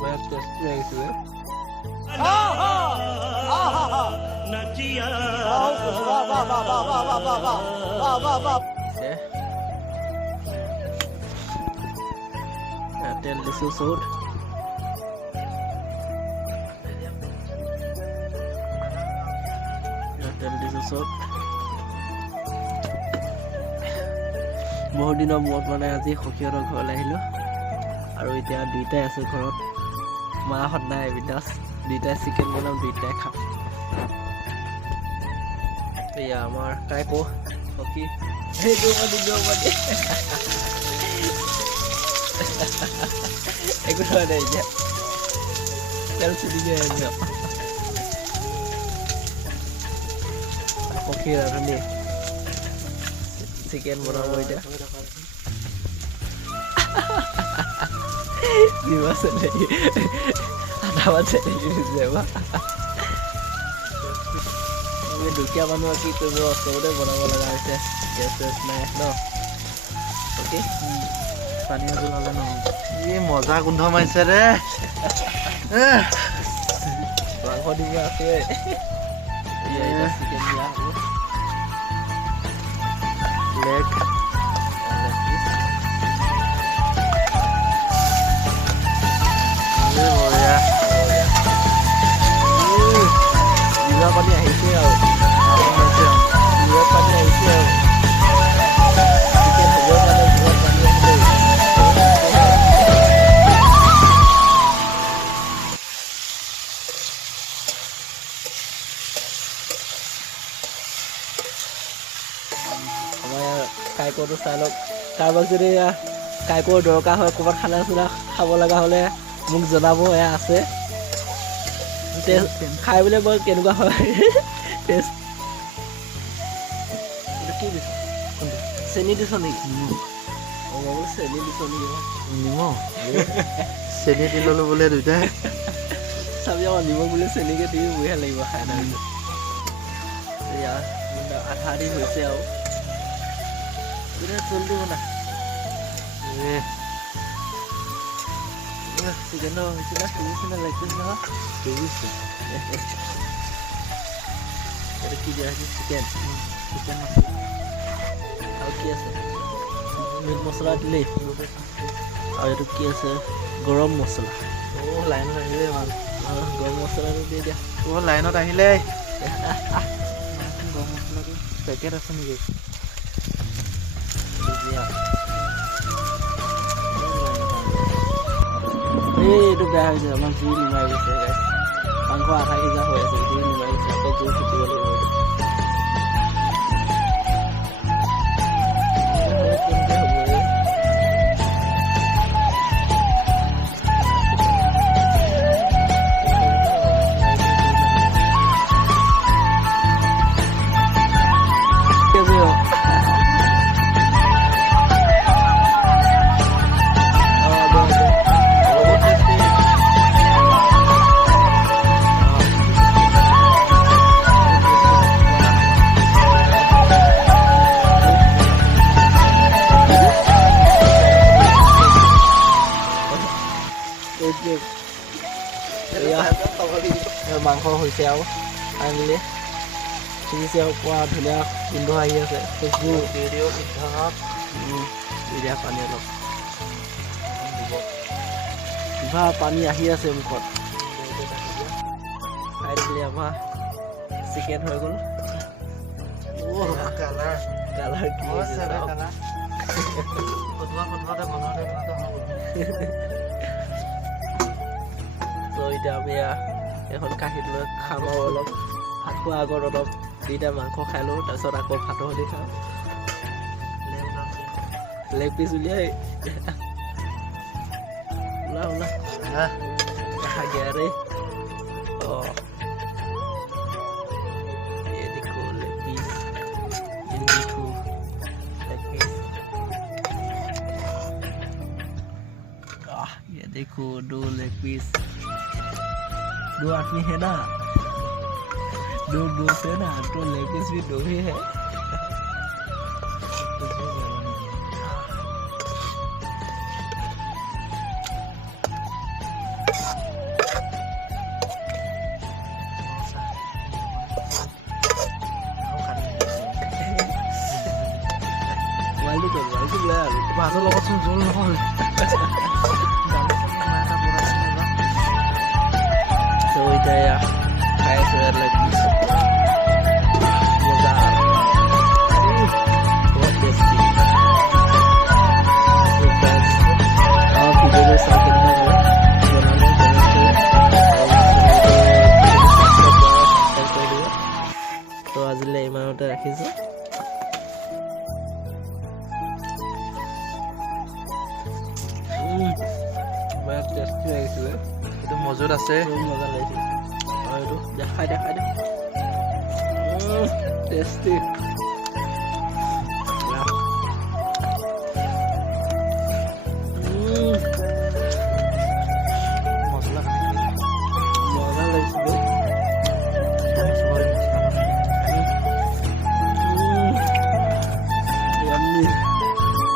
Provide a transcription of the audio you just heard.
बड़ा टेस्टी है इसमें तेल दिसो सूट तेल दिसो सूट बहुत दिনৰ মূৰত মানে আজি সখীহঁতৰ ঘৰলৈ আহিলোঁ আৰু এতিয়া দুইটাই আছে ঘৰত মাহঁত নাই বিন্দাছ দুইটাই চিকেন বনাম দুইটাই খাম এয়া আমাৰ কাইকো সখী সেইটো মানে একো নহয় নাই এতিয়া তেল চুটি গৈ আহিব সখী ৰান্ধনি চিকেন বনাব এতিয়া Gimana sih? Ada apa sih ini siapa? Ini dukia manu aki tu bro, sudah bola guys. Yes, nice no. Okay. Pani itu lalu no. Ini moza gundha maise re. Bang kau dia apa? Iya itu chicken dia. Leg. Gila pani ahise aur gila pani ahise aur chicken hobo mane gila pani ahise amaya kaiko to salok karbak jodi kaiko dorka hoy kobar khana sura khabo laga hole muk janabo e ase খাই বলে বৰ কেনেকুৱা হয় test কি দিছ চেনি দিছ নেকি অ বাবু চেনি দিছ নেকি নিমখ চেনি দি ললো বোলে দুইটা চাবি নিমখ বোলে চেনিকে দি বঢ়িয়া লাগিব খাই তাৰপিছত এয়া আধা দি হৈছে আৰু জলদি বনা চিকেন হৈছিলে কিনিছিলে লাগিছিল নহয় কিনিছে এটা কি দিয়া হৈছে চিকেন চিকেন আৰু কি আছে মিট মছলা দিলেই আৰু এইটো কি আছে গৰম মছলা লাইনত আহিলে ভাল গৰম মছলাটো দি দিয়া লাইনত আহিলে গৰম মছলাটো পেকেট আছে নেকি এইটো বেয়া হৈছে আমাৰ জুই নিমাই গৈছে মাংস আধা সিজা হৈ আছে জুই নিমাই গৈছে আকৌ জুই ফুটিব লাগিব মাংস হৈছে আৰু আনিলে সিজিছে আৰু পুৰা ধুনীয়া গোন্ধ আহি আছে খুচবু দিয়া পানী অলপ জিভা পানী আহি আছে মুখত খাই দিলে আমাৰ চিকেন হৈ গ'ল কালাৰ কি এতিয়া আমি এখন কাঁহীত লৈ খাম আৰু অলপ ভাত খোৱাৰ আগত অলপ দুইটা মাংস খাই লওঁ তাৰপিছত আকৌ ভাতৰ সৈতে খাওঁ লেগ পিচ উলিয়াই ওলা ওলা গया रे ये देखो लेग पीस ये देखो 2 लेग पीस 2 आदमी है ना 2 से ना तो लेग पीस भी 2 ही है দাইলটো কৰিব দাইলটো বোলে আৰু ভাতৰ লগতচোন জোল নহ'ল তো এতিয়া এয়া খাই আছোঁ ইয়াত লাইক মজা বহুত টেষ্টি ভিডিঅ'টো চাই কেনেকুৱা হ'লে বনালে কমেণ্ট কৰি দিব তো আজিলৈ ইমানতে ৰাখিছোঁ বহুত টেষ্টি লাগিছিলে এইটো মজুত আছে মজা লাগিছিল আৰু এইটো দেখাই দে টেষ্টি